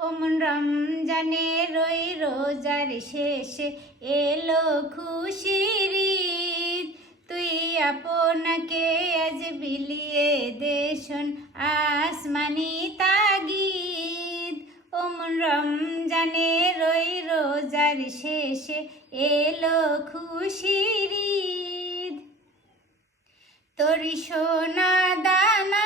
ওমন রমজানে রই রোজার শেষে এলো খুশির তুই আপনাকে আজ বিলিয়ে দেশন আসমানি তাগিদ ওমন রমজানে রই রোজার শেষে এলো খুশির। তোর সোনা দানা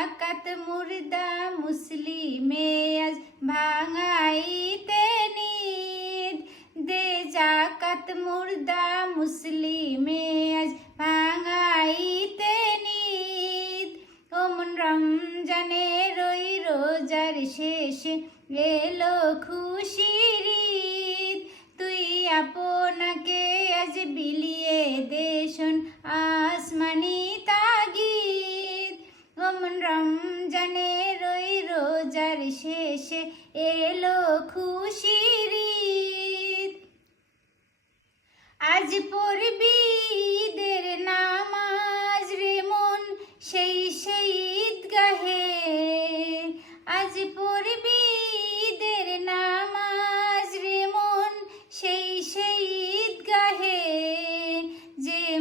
জাকাত মুর্দা মুসলিমে আজ ভাঙাইতে নিদ। দে জাকাত মুর্দা মুসলিমে আজ ভাঙাইতে নিদ। ওমন রমজানে রই রোজার শেষে এলো খুশির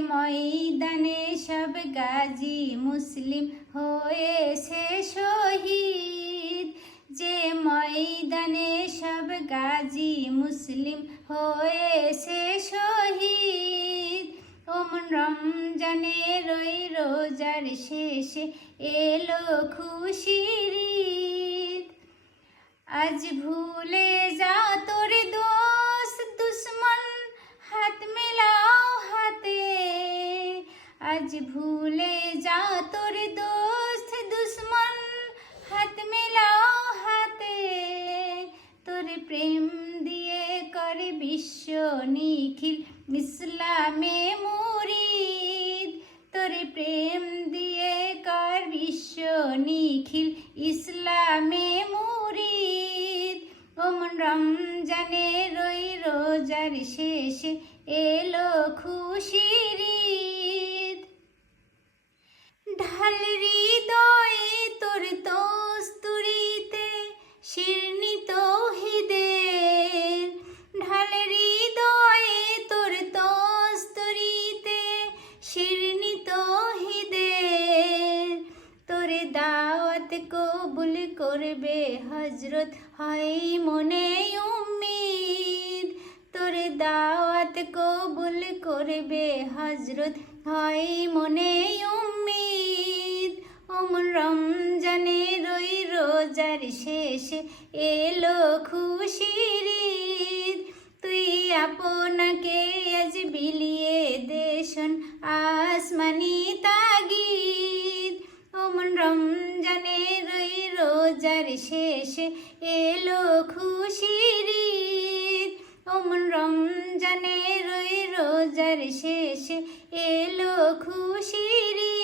ময়দানে সব গাজী মুসলিম হয়েছে শহীদ যে ময়দানে সব গাজী মুসলিম হয়েছে শহীদ ওমন রমজানে রই রোজার শেষে এলো খুশির। আজ ভুলে আজ ভুলে যা তোর দোস্ত দুশ্মন। হাত মেলাও হাতে। তোর প্রেম দিয়ে করে বিশ্ব নিখিল, ইসলামে মুরিদ। তোর প্রেম দিয়ে কর বিশ্ব নিখিল, ইসলামে মুরিদ। ওমন রমজানে রই রোজার শেষে এলো খুশির ঢাল হৃদয়ে তোর তোস্তুরিতে শিরনি তৌহিদের ঢাল হৃদয়ে তোর তোস্তুরিতে শিরনি তৌহিদের তোর দাওয়াত কবুল করবে হজরত হয় মনে উম্মিদ। তোর দাওয়াত কবুল করবে হজরত হয় মনে উম্মিদ। অমন রমজানের ওই রোজার শেষে এলো খুশির তুই আপনাকে আজ বিলিয়ে দেশন আসমানি তাগিদ। অমন রমজানের ওই রোজার শেষে এলো খুশির অমন রমজানের ওই রোজার শেষে এলো খুশির